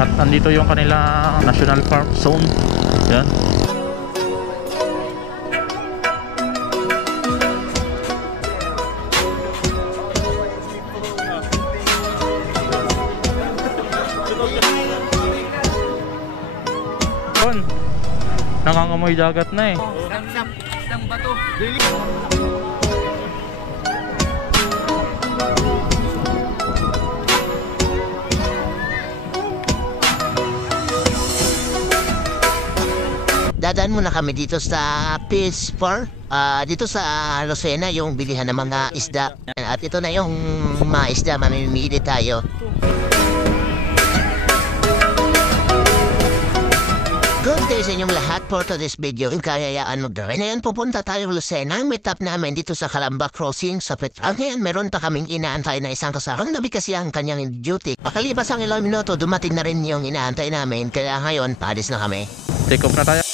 At andito yung kanilang National Park Zone. Yan. Nangangamoy dagat na eh. Isang bato. Dadaan muna kami dito sa Peace Park. Dito sa Lucena yung bilihan ng mga isda. At ito na yung mga isda, mamimili tayo. Good day sa inyong lahat for today's video. Kayayaan mo gawin. Ngayon pupunta tayo Lucena. Meet up namin dito sa Calamba Crossing sa Petron. Ngayon meron pa kaming inaantay na isang kasama. Ang labi kasi ang kanyang duty. Makalipas ang ilang minuto, dumating na rin yung inaantay namin. Kaya ngayon, palis na kami. Take off na tayo.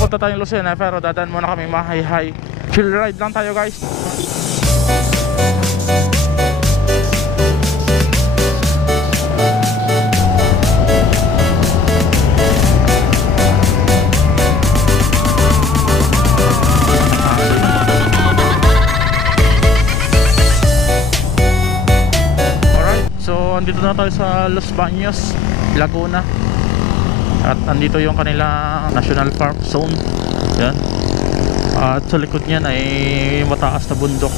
Punta tayong Lucena pero dadaan muna kami Mahayhay. Chill ride lang tayo guys. Andito na tayo sa Los Baños, Laguna. At andito yung kanilang National Park Zone. Yan. At sa likod niyan ay mataas na bundok.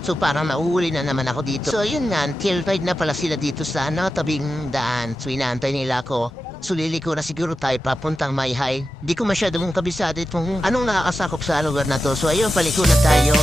So parang nauuli na naman ako dito. So yun nga, till ride na pala sila dito sa tabing daan. So inaantay nila ako. Sulili ko na siguro tayo papuntang Mahayhay. Di ko masyadong kabisado itong anong nakakasakop sa lugar na to. So ayun, paliko na tayo.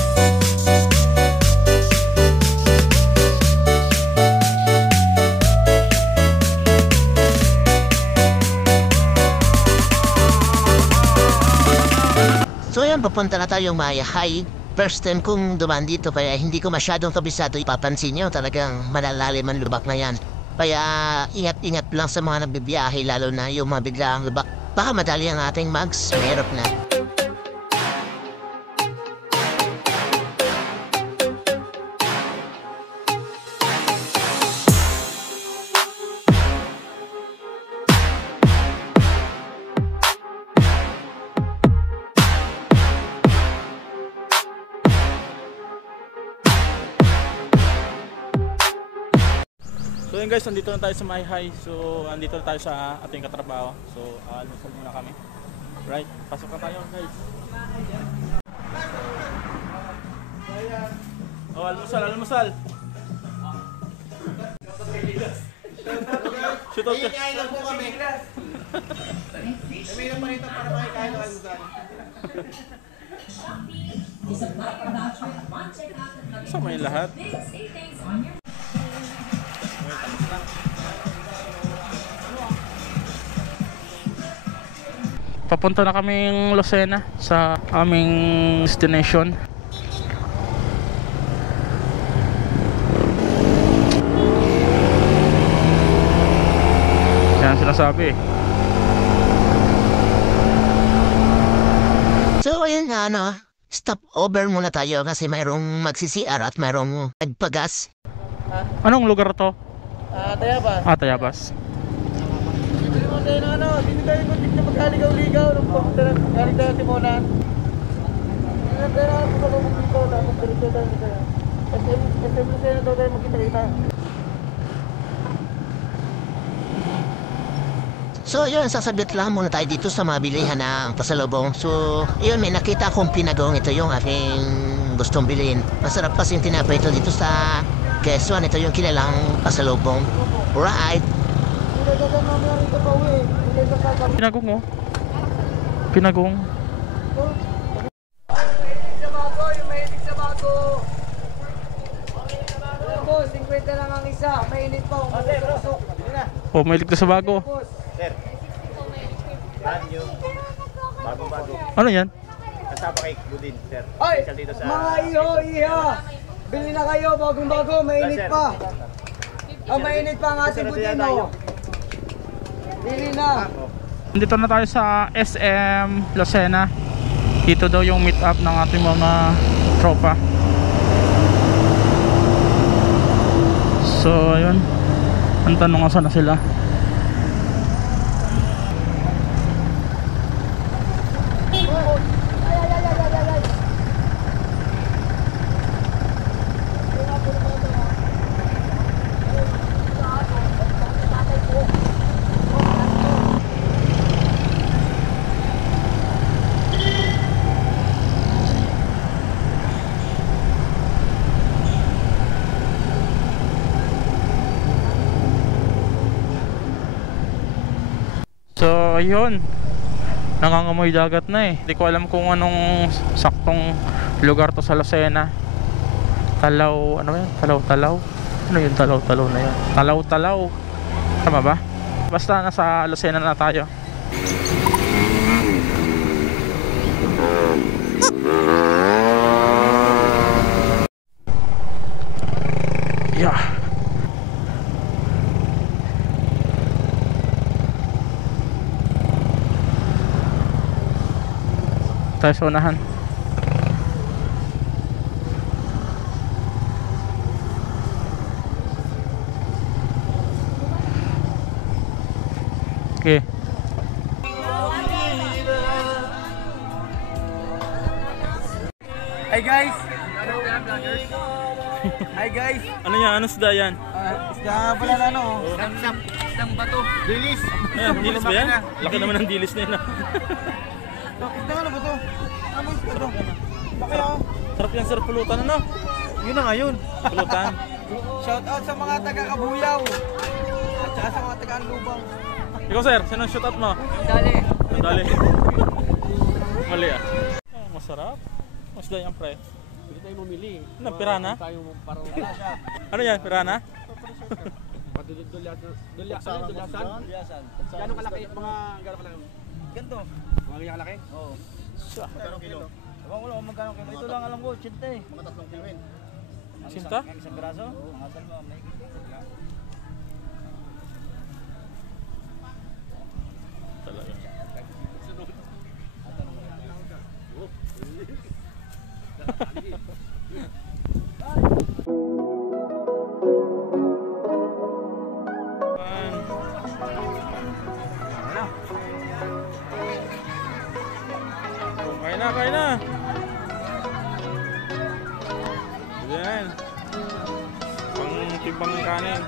So ayun, papunta na tayong Mahayhay. First time kong dumaan dito kaya hindi ko masyadong kabisado. Ipapansin nyo, talagang malalalim ang lubak na yan. Kaya ingat-ingat lang sa mga nagbibiyahe, lalo na yung mga biglaang lubak. Baka madali ang ating mags, mahirap na. So yun guys, nandito na tayo sa Mahayhay. So andito na tayo sa ating katrabaho. So almusal muna kami. Right, pasok na tayo guys. Oh, almusal. Shoot out ka. Kain lang po kami. Kami lang panito para makikain ng almusal. Sama yung lahat. Papunta na kaming Lucena sa aming destination. Yan sinasabi. So ayun nga stop over muna tayo kasi mayroong magsi-CR at mayroong nagpagas. Anong lugar to? Tayabas. Tayabas. Dito tayo kunting na maghaligaw-ligaw nung pumunta na galing tayo Timonan. Kaya ako sa lubog dito, tapos dito tayo tayo. SM Lucena daw tayo magkita-kita. So yun, sasabit lang muna tayo dito sa mabilihan ng pasalubong. So yun, may nakita akong pinagong. Ito yung aking gustong bilhin. Masarap kasi yung tinapay ito dito sa Quezon. Ito yung kilalang pasalubong. Alright. Pinagong oh. Pinagong. Sa bago, yung mahilig sa bago. Boss, 50 lang ang isa. Mainit pa. Oh, may ligtas sa bago. Sir, yan yung bago-bago. Ano yan? Kasama kay Budin, sir. Ay, Special dito sa... mga iho. Bili na kayo, bagong-bago, mainit pa. Mainit pa ang ating budin, oh. Bili na. Dito na tayo sa SM Lucena. Dito daw yung meet up ng ating mga tropa. So ayun, ang tanong nga sana sila. So ayun, nangangamoy dagat na eh. Hindi ko alam kung anong saktong lugar to sa Lucena. Talaw, ano ba yan? Talaw-talaw? Ano yun talaw-talaw na yan? Talaw-talaw, tama ba? Basta nasa Lucena na tayo. Yeah. Tayo sa unahan. Okay. Hi guys! Hi guys! Ano yan? Ano isda yan? Isda pala na ano? Isdang bato. Dilis! Ayan, dilis ba yan? Laki naman ng dilis na yun ah. Isdang ano ba to? Ano isda to? Laki ako. Sarap yan sir, pulutan ano? Yun na nga yun. Pulutan. Shout out sa mga taga Kabuyaw. At saka sa mga taga Lubang. Ikaw sir, sino ang shootout mo? Dali. Dali. Mali ah. Ah, masarap. Masda yan pre. Hindi tayo mamili. Ano, pirana? Tayo parang wala siya. Ano yan, pirana? Dulyasan. Gano'ng kalaki? Gano'ng kalaki? Ganito. Mga ganyan kalaki? Oo. Magkano kilo? Ewan ko lang magkano kilo. Ito lang alam ko, 80 eh. Mga 3 kilo yun. Sinta? Ang isang piraso? Mga salma, may Talaga. Kain na, kain na. Yan. Pang timbang kanin.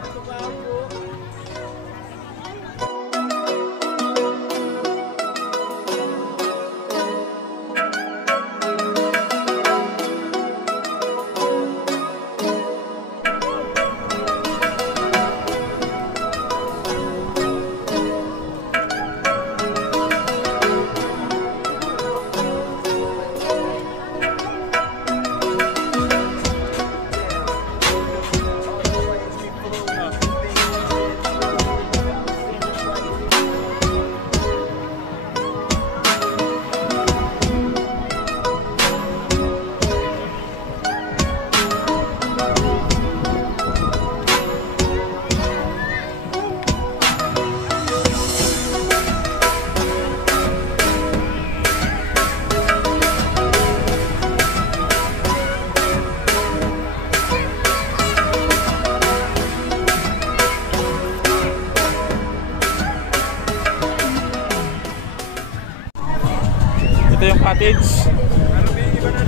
Ito yung cottage.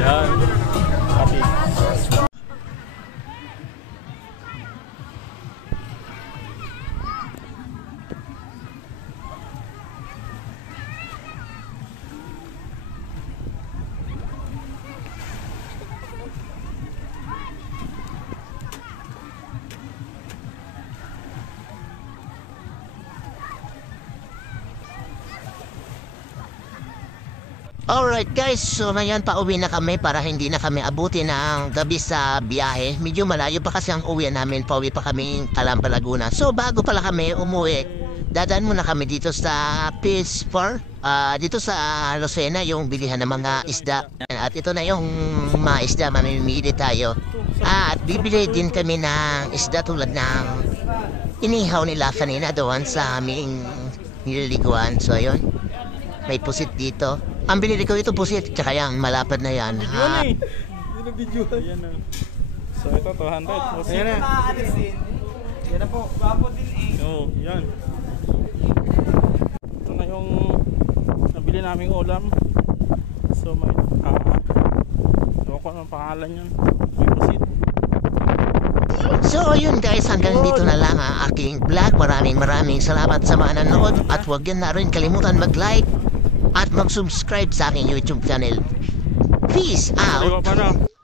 Yan. Cottage. Alright guys, so ngayon pauwi na kami para hindi na kami abutin ng gabi sa biyahe. Medyo malayo pa kasi ang uwi namin, pauwi pa kami Calamba, Laguna. So bago pala kami umuwi, dadaan muna kami dito sa Peace Park. Dito sa Lucena yung bilihan ng mga isda. At ito na yung mga isda, mamimili tayo. At bibili din kami ng isda tulad ng inihaw nila kanina doon sa aming nililiguan. So ayun, may pusit dito. Ang binili ko ito pusit, tsaka yung malapad na yan. Ha? Yun ang video. Ayan na. So ito 200. Ayan na. Yan na po. Oo, yan. Ito na yung nabili naming ulam. So may ewan ko anong pangalan yun. May pusit. So yun guys, hanggang dito na lang ang aking vlog. Maraming salamat sa mga nanood. At huwag yan na rin kalimutan mag-like at mag-subscribe sa aking YouTube channel. Peace Di ba out! pa na?